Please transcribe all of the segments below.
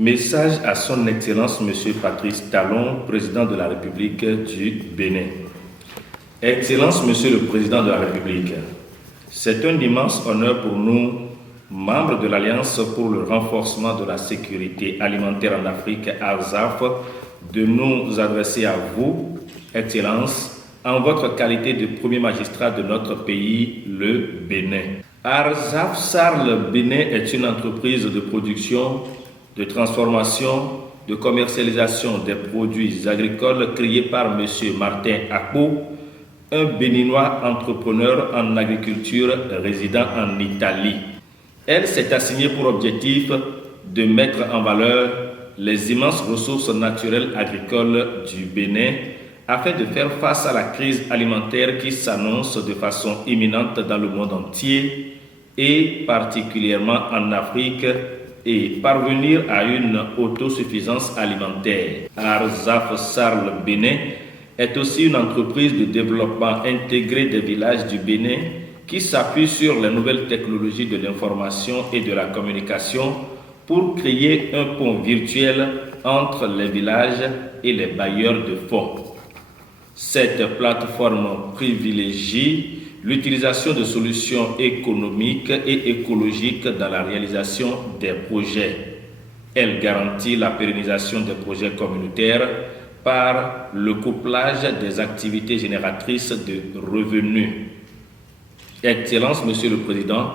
Message à son Excellence Monsieur Patrice Talon, Président de la République du Bénin. Excellence Monsieur le Président de la République, c'est un immense honneur pour nous, membres de l'Alliance pour le renforcement de la sécurité alimentaire en Afrique, ARZAF, de nous adresser à vous, Excellence, en votre qualité de premier magistrat de notre pays, le Bénin. ARZAF SAR le Bénin est une entreprise de production, de transformation, de commercialisation des produits agricoles créée par M. Martin Akpo, un Béninois entrepreneur en agriculture résidant en Italie. Elle s'est assignée pour objectif de mettre en valeur les immenses ressources naturelles agricoles du Bénin afin de faire face à la crise alimentaire qui s'annonce de façon imminente dans le monde entier et particulièrement en Afrique et parvenir à une autosuffisance alimentaire. ARZAF SAR le Bénin est aussi une entreprise de développement intégré des villages du Bénin qui s'appuie sur les nouvelles technologies de l'information et de la communication pour créer un pont virtuel entre les villages et les bailleurs de fonds. Cette plateforme privilégie l'utilisation de solutions économiques et écologiques dans la réalisation des projets. Elle garantit la pérennisation des projets communautaires par le couplage des activités génératrices de revenus. Excellence, Monsieur le Président,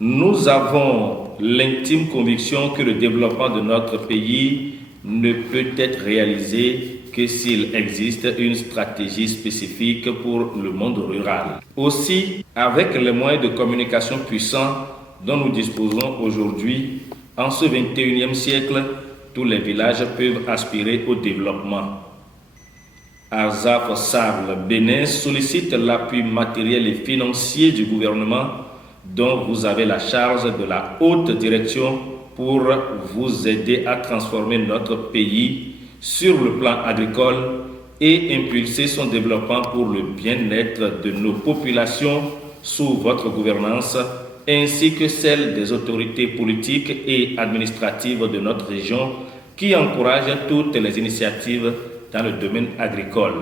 nous avons l'intime conviction que le développement de notre pays ne peut être réalisé que s'il existe une stratégie spécifique pour le monde rural. Aussi, avec les moyens de communication puissants dont nous disposons aujourd'hui, en ce 21e siècle, tous les villages peuvent aspirer au développement. ARZAF SAR le Bénin sollicite l'appui matériel et financier du gouvernement dont vous avez la charge de la haute direction pour vous aider à transformer notre pays sur le plan agricole et impulser son développement pour le bien-être de nos populations sous votre gouvernance, ainsi que celle des autorités politiques et administratives de notre région qui encouragent toutes les initiatives dans le domaine agricole.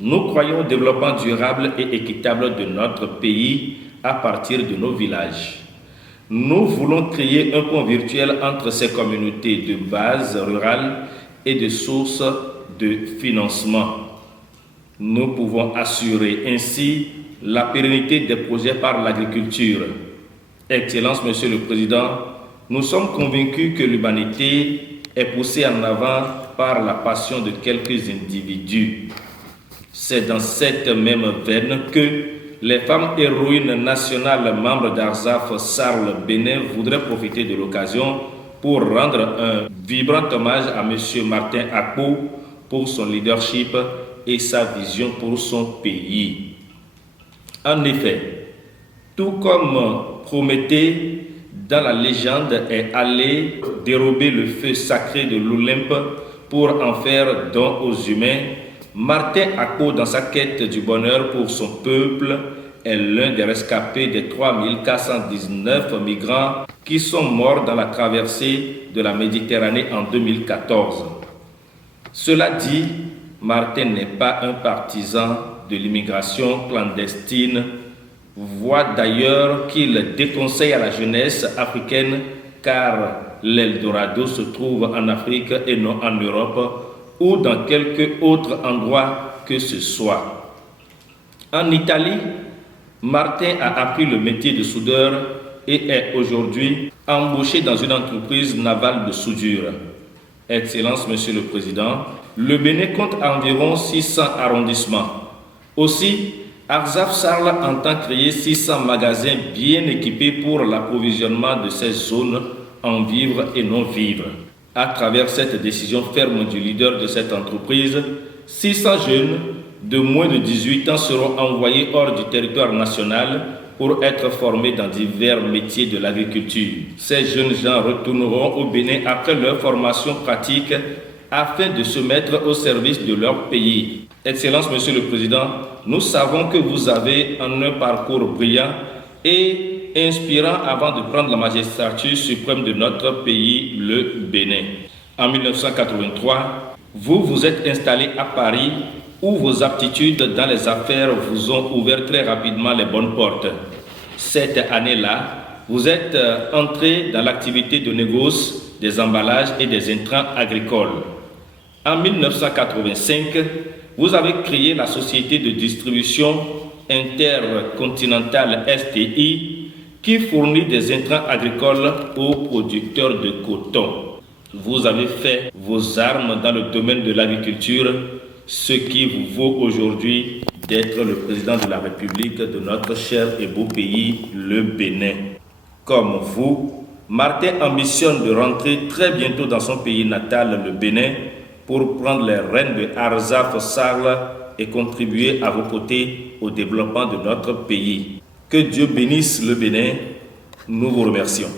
Nous croyons au développement durable et équitable de notre pays à partir de nos villages. Nous voulons créer un pont virtuel entre ces communautés de base rurale et de sources de financement. Nous pouvons assurer ainsi la pérennité des projets par l'agriculture. Excellence, Monsieur le Président, nous sommes convaincus que l'humanité est poussée en avant par la passion de quelques individus. C'est dans cette même veine que les femmes héroïnes nationales membres d'ARZAF SAR le Bénin voudraient profiter de l'occasion pour rendre un vibrant hommage à M. Martin Akpo pour son leadership et sa vision pour son pays. En effet, tout comme Prométhée dans la légende est allé dérober le feu sacré de l'Olympe pour en faire don aux humains, Martin Akpo, dans sa quête du bonheur pour son peuple, est l'un des rescapés des 3419 migrants qui sont morts dans la traversée de la Méditerranée en 2014. Cela dit, Martin n'est pas un partisan de l'immigration clandestine, voit d'ailleurs qu'il déconseille à la jeunesse africaine car l'Eldorado se trouve en Afrique et non en Europe ou dans quelque autre endroit que ce soit. En Italie, Martin a appris le métier de soudeur et est aujourd'hui embauché dans une entreprise navale de soudure. Excellence, Monsieur le Président, le Bénin compte environ 600 arrondissements. Aussi, ARZAF SAR entend créer 600 magasins bien équipés pour l'approvisionnement de ces zones en vivres et non-vivres. À travers cette décision ferme du leader de cette entreprise, 600 jeunes de moins de 18 ans seront envoyés hors du territoire national pour être formés dans divers métiers de l'agriculture. Ces jeunes gens retourneront au Bénin après leur formation pratique afin de se mettre au service de leur pays. Excellence, Monsieur le Président, nous savons que vous avez un parcours brillant et inspirant avant de prendre la magistrature suprême de notre pays, le Bénin. En 1983, vous vous êtes installé à Paris où vos aptitudes dans les affaires vous ont ouvert très rapidement les bonnes portes. Cette année-là, vous êtes entré dans l'activité de négoce des emballages et des intrants agricoles. En 1985, vous avez créé la société de distribution intercontinentale STI qui fournit des intrants agricoles aux producteurs de coton. Vous avez fait vos armes dans le domaine de l'agriculture, ce qui vous vaut aujourd'hui d'être le président de la République de notre cher et beau pays, le Bénin. Comme vous, Martin ambitionne de rentrer très bientôt dans son pays natal, le Bénin, pour prendre les rênes de Arzaf Sarl et contribuer à vos côtés au développement de notre pays. Que Dieu bénisse le Bénin. Nous vous remercions.